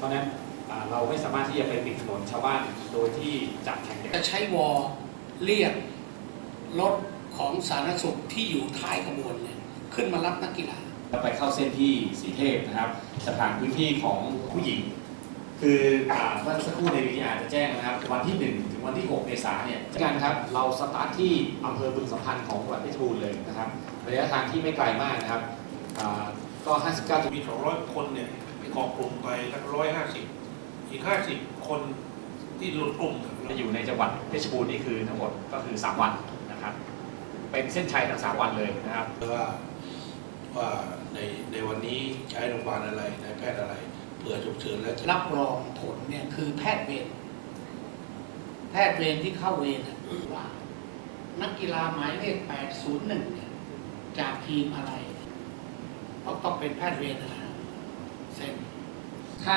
เพราะฉะนั้นอ่าเราไม่สามารถที่จะไปปิดถนนชาวบ้านโดยที่จัดแข่งขันจะใช้วอลเรียกรถของสาธารณสุขที่อยู่ท้ายขบวนเนี่ยขึ้นมารับนักกีฬาไปเข้าเส้นที่สีเทพนะครับสถานพื้นที่ของผู้หญิง คืออ่าเมื่อสักครู่ในวิทยาจะแจ้งนะครับ วันที่ 1 ถึงวันที่ 6 เมษายนเนี่ยงานครับเราสตาร์ทที่อำเภอบึงสัมพันธ์ของจังหวัดเพชรบูรณ์เลยนะครับระยะทางที่ไม่ไกลมากนะครับอ่า ก็ 59จุดมี 200 คนเนี่ยเกาะกลุ่มไปร้อยห้าสิบอีก 50 คนที่หลุดกลุ่มจะอยู่ในจังหวัดเพชรบูรณ์นี่คือทั้งหมดก็คือ 3 วันนะครับ เป็นเส้นชัยทั้ง 3 วันเลยนะครับว่าว่าในในวันนี้ใช้โรงพยาบาลอะไรนายแพทย์อะไรเผื่อฉุกเฉินแล้วจะรับรองผลเนี่ยคือแพทย์เวรแพทย์เวรที่เข้าเวรน่ะว่านักกีฬาหมายเลข 801 เนี่ยจากทีมอะไรเพราะ ต้องเป็นแพทย์เวรนะเซ็นถ้า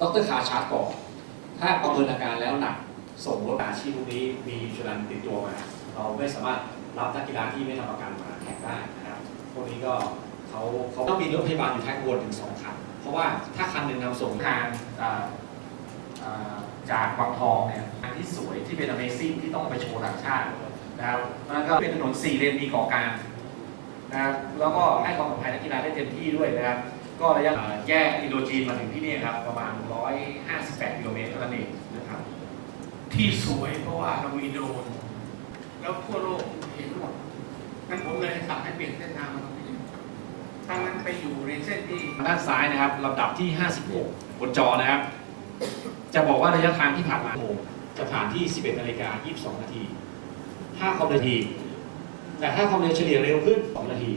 ดรคาชาร์จก่อนถ้าประเมินอาการแล้วหนัก ส่งรถอาชีพพวกนี้มีอินชูรันติดตัวมา เราไม่สามารถรับนักกีฬาที่ไม่ทำประกันมาแข่งได้นะครับพวกนี้ก็เขาเขาต้องมีรถพยาบาลอยู่ท้ายขบวนถึงสองคัน เพราะว่าถ้าคันหนึ่งนำส่งทางาอ่าจากวังทองเนี่ยทางที่สวยที่เป็น Amazing ที่ต้องไปโชว์ต่างชาตินะครับแล้วก็เป็นถนนสี่เลนมีกาะการ แล้วก็ให้ความปลอดภัยนักกีฬาได้เต็มที่ด้วยนะครับ ก็ระยะแยกอินโดจีนมาถึงที่นี่ครับ ประมาณ 158 กิโลเมตรเท่านั้นเองนะครับ ที่สวยเพราะว่าเรามีโดรนแล้วทั่วโลกเห็นหมดงั้นผมเลยสั่งให้เปลี่ยนเส้นทางมาตรงนี้ถ้างั้นไปอยู่ในเส้นที่ทางด้านซ้ายนะครับลำดับที่ 56 บนจอนะครับ จะบอกว่าระยะทางที่ผ่านมาจะผ่านที่ 11นาฬิกา22 นาที5ความเร็วนาที แต่ถ้าความเร็วเฉลี่ยเร็วขึ้น 2 นาที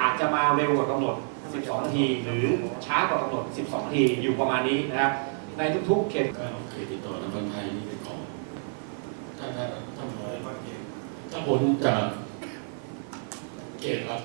อาจจะมาเร็วกว่ากำหนด 12 นาที หรือช้ากว่ากำหนด 12 นาทีอยู่ประมาณนี้นะครับ ในทุกๆเขตก็เคยติดต่อทางคนไทยนี่ไปก่อนถ้าถ้าถ้าหมอถ้าผลจากเกตครับ